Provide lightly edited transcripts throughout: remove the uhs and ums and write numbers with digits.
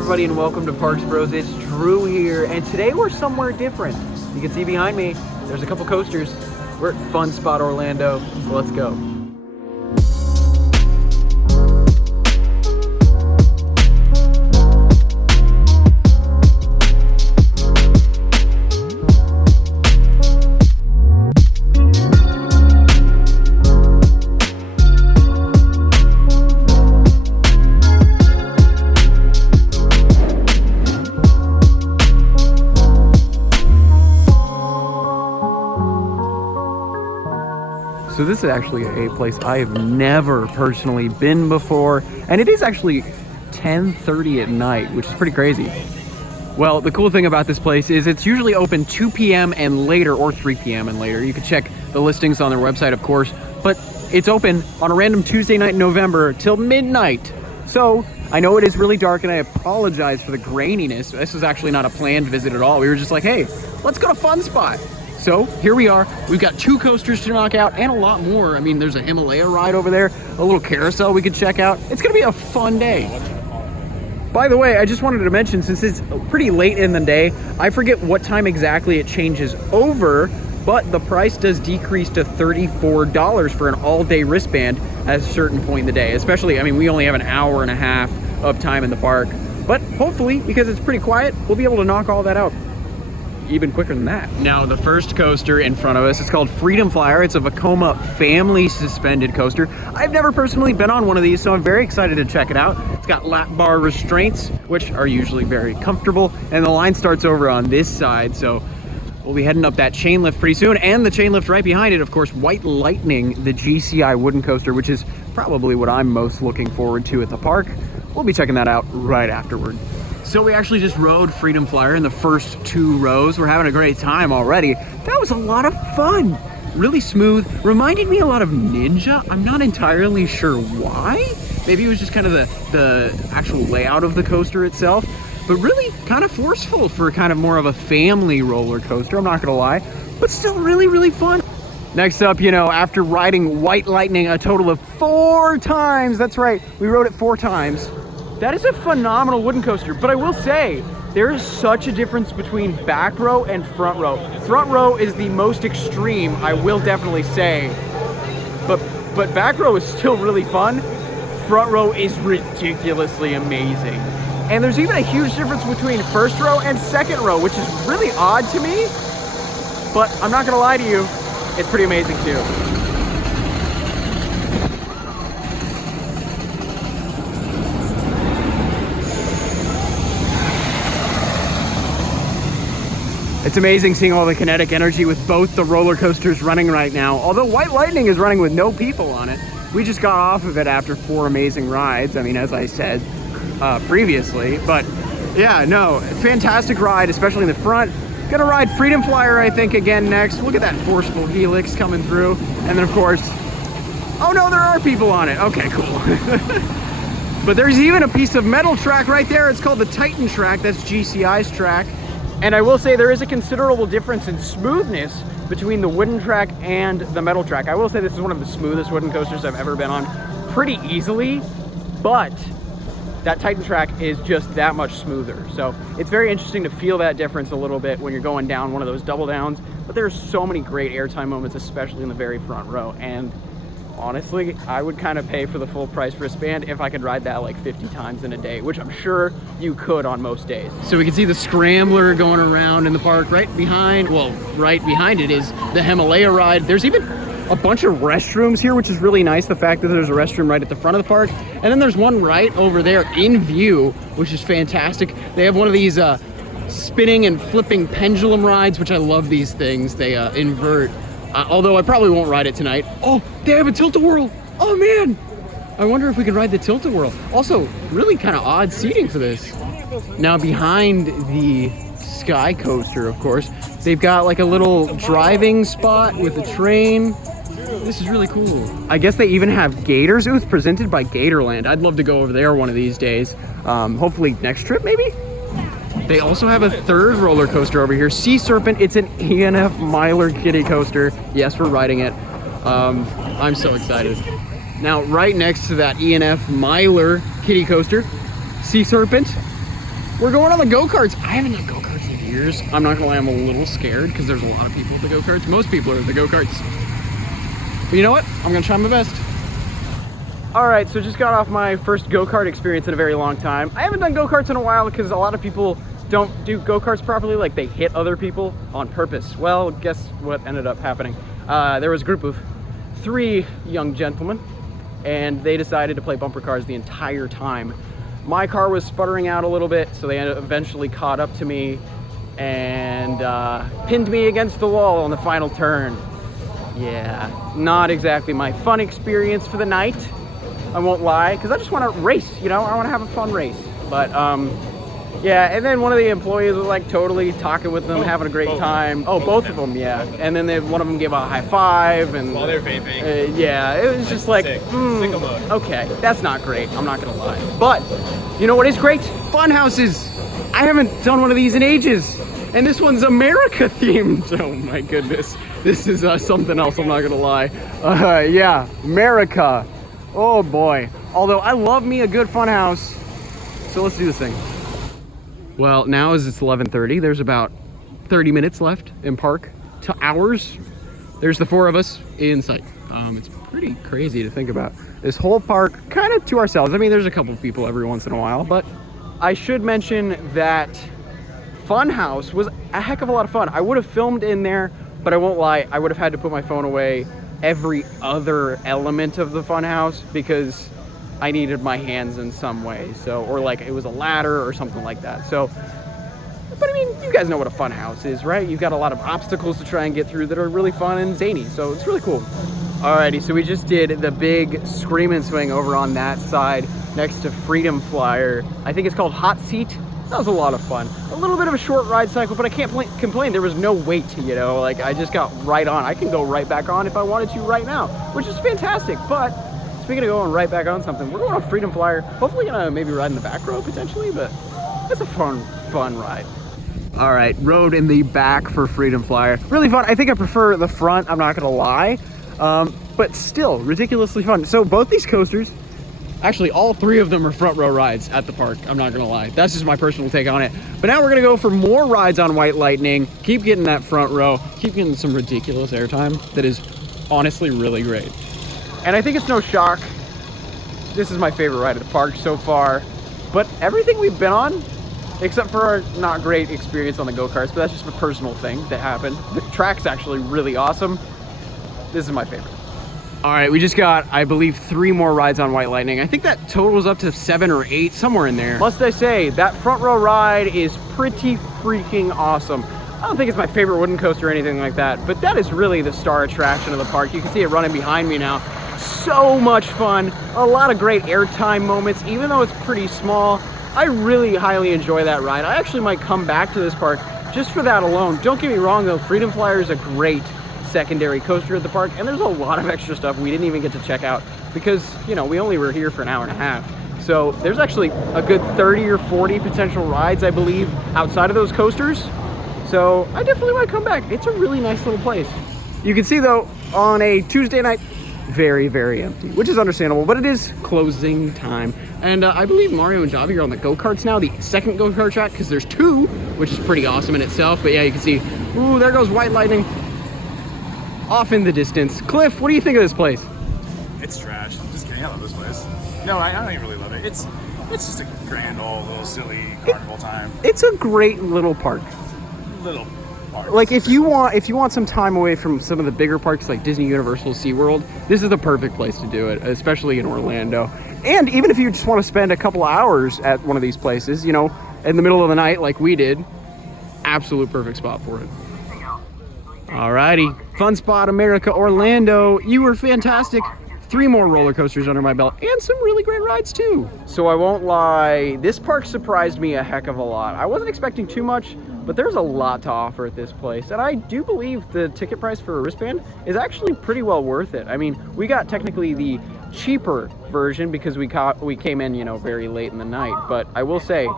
everybody, and welcome to Parks Bros. It's Drew here, and today we're somewhere different. You can see behind me, there's a couple coasters. We're at Fun Spot Orlando, so let's go. So this is actually a place I have never personally been before, and it is actually 10:30 at night, which is pretty crazy. Well, the cool thing about this place is it's usually open 2 p.m. and later, or 3 p.m. and later. You can check the listings on their website, of course, but it's open on a random Tuesday night in November till midnight. So I know it is really dark, and I apologize for the graininess. This was actually not a planned visit at all. We were just like, hey, let's go to Fun Spot. So here we are. We've got 2 coasters to knock out and a lot more. I mean, there's a Himalaya ride over there, a little carousel we could check out. It's gonna be a fun day. By the way, I just wanted to mention, since it's pretty late in the day, I forget what time exactly it changes over, but the price does decrease to $34 for an all-day wristband at a certain point in the day. Especially, I mean, we only have an hour and a half of time in the park, but hopefully, because it's pretty quiet, we'll be able to knock all that out even quicker than that. Now, the first coaster in front of us is called Freedom Flyer. It's a Vekoma family suspended coaster. I've never personally been on one of these, so I'm very excited to check it out. It's got lap bar restraints, which are usually very comfortable, and the line starts over on this side, so we'll be heading up that chain lift pretty soon, and the chain lift right behind it, of course, White Lightning, the GCI wooden coaster, which is probably what I'm most looking forward to at the park. We'll be checking that out right afterward. So we actually just rode Freedom Flyer in the first 2 rows. We're having a great time already. That was a lot of fun. Really smooth. Reminded me a lot of Ninja. I'm not entirely sure why. Maybe it was just kind of the actual layout of the coaster itself. But really kind of forceful for kind of more of a family roller coaster, I'm not gonna lie. But still really, really fun. Next up, you know, after riding White Lightning a total of 4 times, that's right, we rode it 4 times. That is a phenomenal wooden coaster, but I will say, there is such a difference between back row and front row. Front row is the most extreme, I will definitely say, but back row is still really fun. Front row is ridiculously amazing. And there's even a huge difference between first row and second row, which is really odd to me, but I'm not gonna lie to you, it's pretty amazing too. It's amazing seeing all the kinetic energy with both the roller coasters running right now. Although White Lightning is running with no people on it. We just got off of it after 4 amazing rides. I mean, as I said previously, but yeah, no, fantastic ride, especially in the front. Gonna ride Freedom Flyer, I think, again next. Look at that forceful helix coming through. And then of course, oh no, there are people on it. Okay, cool. But there's even a piece of metal track right there. It's called the Titan track. That's GCI's track. And I will say there is a considerable difference in smoothness between the wooden track and the metal track. I will say this is one of the smoothest wooden coasters I've ever been on, pretty easily, but that Titan track is just that much smoother. So it's very interesting to feel that difference a little bit when you're going down one of those double downs, but there's so many great airtime moments, especially in the very front row. And honestly, I would kind of pay for the full price wristband if I could ride that like 50 times in a day, which I'm sure you could on most days. So we can see the Scrambler going around in the park right behind, well, right behind it is the Himalaya ride. There's even a bunch of restrooms here, which is really nice. The fact that there's a restroom right at the front of the park. And then there's one right over there in view, which is fantastic. They have one of these spinning and flipping pendulum rides, which I love these things. They invert. Although I probably won't ride it tonight. Oh, they have a tilt-a-whirl. Oh man, I wonder if we could ride the tilt-a-whirl. Also, really kind of odd seating for this. Now behind the Sky Coaster, of course, they've got like a little driving spot with a train. This is really cool. I guess they even have gators. It was presented by Gatorland. I'd love to go over there one of these days. Hopefully next trip, maybe? They also have a 3rd roller coaster over here, Sea Serpent. It's an ENF Miler kiddie coaster. Yes, we're riding it. I'm so excited. Now, right next to that ENF Miler kiddie coaster, Sea Serpent, We're going on the go-karts. I haven't done go-karts in years. I'm not gonna lie, I'm a little scared because there's a lot of people at the go-karts. Most people are at the go-karts. But you know what? I'm gonna try my best. All right, so just got off my first go-kart experience in a very long time. I haven't done go-karts in a while because a lot of people don't do go-karts properly, like they hit other people on purpose. Well, guess what ended up happening? There was a group of 3 young gentlemen, and they decided to play bumper cars the entire time. My car was sputtering out a little bit, so they eventually caught up to me and pinned me against the wall on the final turn. Yeah, not exactly my fun experience for the night, I won't lie, because I just want to race, you know? I want to have a fun race. But, yeah, and then one of the employees was like totally talking with them, having a great time. Oh, both of them, yeah. And then one of them gave a high five. And while they're vaping. Yeah, it was just like, okay, that's not great, I'm not gonna lie. But, you know what is great? Fun houses. I haven't done one of these in ages. And this one's America themed. Oh my goodness. This is something else, I'm not gonna lie. Yeah, America. Oh boy. Although I love me a good fun house. So let's do this thing. Well, now as it's 11:30, there's about 30 minutes left in park to hours. There's the 4 of us in sight. It's pretty crazy to think about. This whole park kind of to ourselves. I mean, there's a couple of people every once in a while, but I should mention that Funhouse was a heck of a lot of fun. I would have filmed in there, but I won't lie, I would have had to put my phone away every other element of the Funhouse because I needed my hands in some way. So, or like it was a ladder or something like that. So, but I mean, you guys know what a fun house is, right? You've got a lot of obstacles to try and get through that are really fun and zany. So it's really cool. Alrighty, so we just did the big scream and swing over on that side next to Freedom Flyer. I think it's called Hot Seat. That was a lot of fun. A little bit of a short ride cycle, but I can't complain. There was no wait, you know, like I just got right on. I can go right back on if I wanted to right now, which is fantastic. But speaking of going right back on something, we're going on Freedom Flyer. Hopefully gonna maybe ride in the back row potentially, but it's a fun ride. All right, rode in the back for Freedom Flyer. Really fun. I think I prefer the front, I'm not gonna lie. But still, ridiculously fun. So both these coasters, actually all 3 of them are front row rides at the park, I'm not gonna lie. That's just my personal take on it. But now we're gonna go for more rides on White Lightning, keep getting that front row, keep getting some ridiculous airtime that is honestly really great. And I think it's no shock, this is my favorite ride at the park so far. But everything we've been on, except for our not great experience on the go-karts, but that's just a personal thing that happened. The track's actually really awesome. This is my favorite. All right, we just got, I believe, 3 more rides on White Lightning. I think that totals up to 7 or 8, somewhere in there. Must I say, that front row ride is pretty freaking awesome. I don't think it's my favorite wooden coaster or anything like that, but that is really the star attraction of the park. You can see it running behind me now. So much fun, a lot of great airtime moments, even though it's pretty small. I really highly enjoy that ride. I actually might come back to this park just for that alone. Don't get me wrong though, Freedom Flyer is a great secondary coaster at the park, and there's a lot of extra stuff we didn't even get to check out because, you know, we only were here for an hour and a half. So there's actually a good 30 or 40 potential rides, I believe, outside of those coasters. So I definitely want to come back. It's a really nice little place. You can see though, on a Tuesday night, very, very empty, which is understandable, but it is closing time. And I believe Mario and Javi are on the go-karts now, the second go-kart track, because there's 2, which is pretty awesome in itself. But yeah, you can see, ooh, there goes White Lightning off in the distance. Cliff, what do you think of this place? It's trash. Just kidding, I love this place. No, I don't even really love it. It's just a grand old little silly carnival time. It's a great little park. Little park. Like if you want some time away from some of the bigger parks like Disney, Universal, SeaWorld, this is the perfect place to do it, especially in Orlando. And even if you just want to spend a couple hours at one of these places, you know, in the middle of the night like we did, absolute perfect spot for it. Alrighty, Fun Spot America Orlando, you were fantastic. 3 more roller coasters under my belt and some really great rides too. So I won't lie, this park surprised me a heck of a lot. I wasn't expecting too much, but there's a lot to offer at this place. And I do believe the ticket price for a wristband is actually pretty well worth it. I mean, we got technically the cheaper version because we came in, you know, very late in the night, but I will say,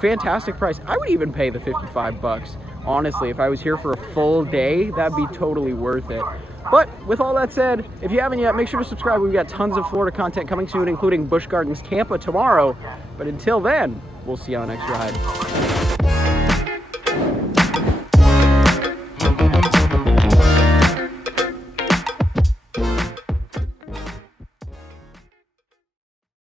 fantastic price. I would even pay the 55 bucks. Honestly, if I was here for a full day, that'd be totally worth it. But with all that said, if you haven't yet, make sure to subscribe. We've got tons of Florida content coming soon, including Busch Gardens Tampa tomorrow. But until then, we'll see you on the next ride.